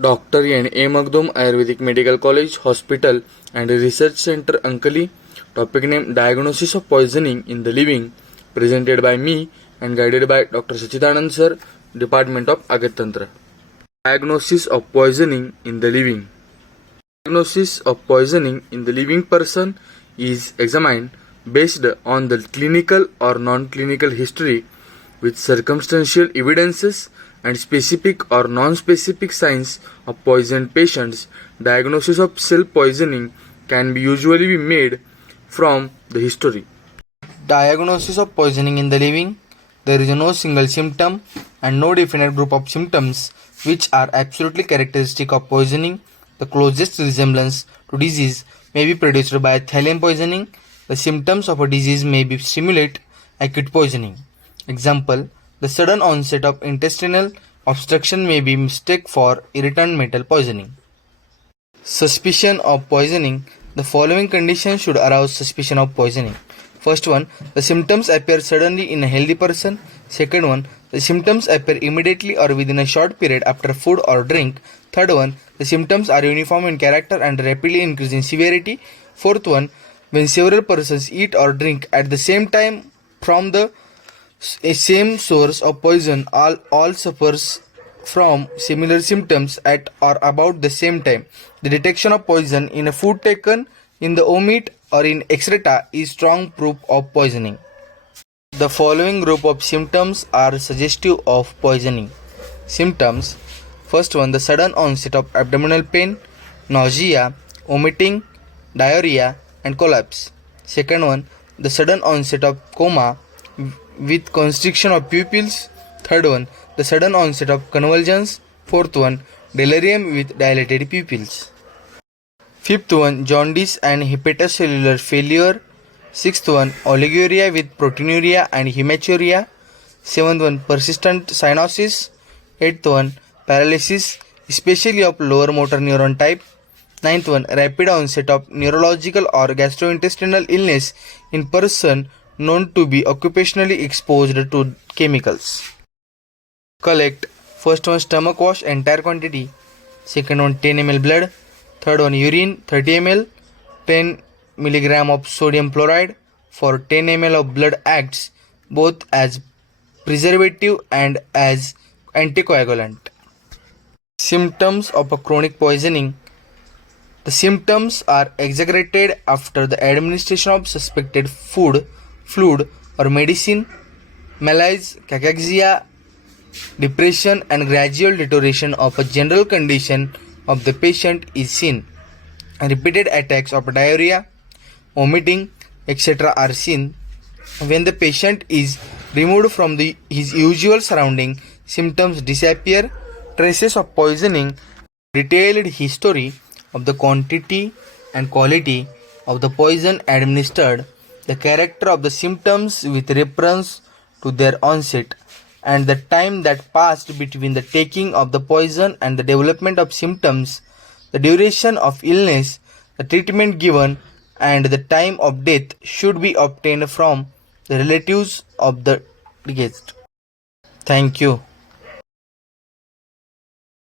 Dr. N. A. Magdum, Ayurvedic Medical College, Hospital and Research Center, Ankali. Topic name Diagnosis of Poisoning in the Living. Presented by me and guided by Dr. Sachidanand Sir, Department of AGADA Tantra. Diagnosis of Poisoning in the Living. Diagnosis of poisoning in the living person is examined based on the clinical or non-clinical history with circumstantial evidences and specific or non-specific signs of poisoned patients. Diagnosis of self-poisoning can be usually be made from the history. Diagnosis of poisoning in the living. There is no single symptom and no definite group of symptoms which are absolutely characteristic of poisoning. The closest resemblance to disease may be produced by thallium poisoning. The symptoms of a disease may be simulate acute poisoning. Example, the sudden onset of intestinal obstruction may be mistaken for irritant metal poisoning. Suspicion of poisoning. The following conditions should arouse suspicion of poisoning. First one, the symptoms appear suddenly in a healthy person. Second one, the symptoms appear immediately or within a short period after food or drink. Third one, the symptoms are uniform in character and rapidly increase in severity. Fourth one, when several persons eat or drink at the same time from the same source of poison, all suffers from similar symptoms at or about the same time. The detection of poison in a food taken in the vomit or in excreta is strong proof of poisoning. The following group of symptoms are suggestive of poisoning. Symptoms. First one, the sudden onset of abdominal pain, nausea, vomiting, diarrhea and collapse. Second one, the sudden onset of coma with constriction of pupils. Third one, the sudden onset of convulsions. Fourth one, delirium with dilated pupils. Fifth one, jaundice and hepatocellular failure. Sixth one, oliguria with proteinuria and hematuria. Seventh one, persistent cyanosis. Eighth one, paralysis, especially of lower motor neuron type. Ninth one, rapid onset of neurological or gastrointestinal illness in person known to be occupationally exposed to chemicals. Collect. First one, stomach wash entire quantity. Second one, 10 ml blood. Third one, urine 30 ml. 10 mg of sodium chloride for 10 ml of blood acts both as preservative and as anticoagulant. Symptoms of a chronic poisoning. The symptoms are exaggerated after the administration of suspected food, fluid or medicine. Malaise, cachexia, depression and gradual deterioration of a general condition of the patient is seen. Repeated attacks of diarrhea, vomiting, etc. are seen. When the patient is removed from his usual surrounding, symptoms disappear. Traces of poisoning, detailed history of the quantity and quality of the poison administered, the character of the symptoms with reference to their onset, and the time that passed between the taking of the poison and the development of symptoms, the duration of illness, the treatment given, and the time of death should be obtained from the relatives of the deceased. Thank you.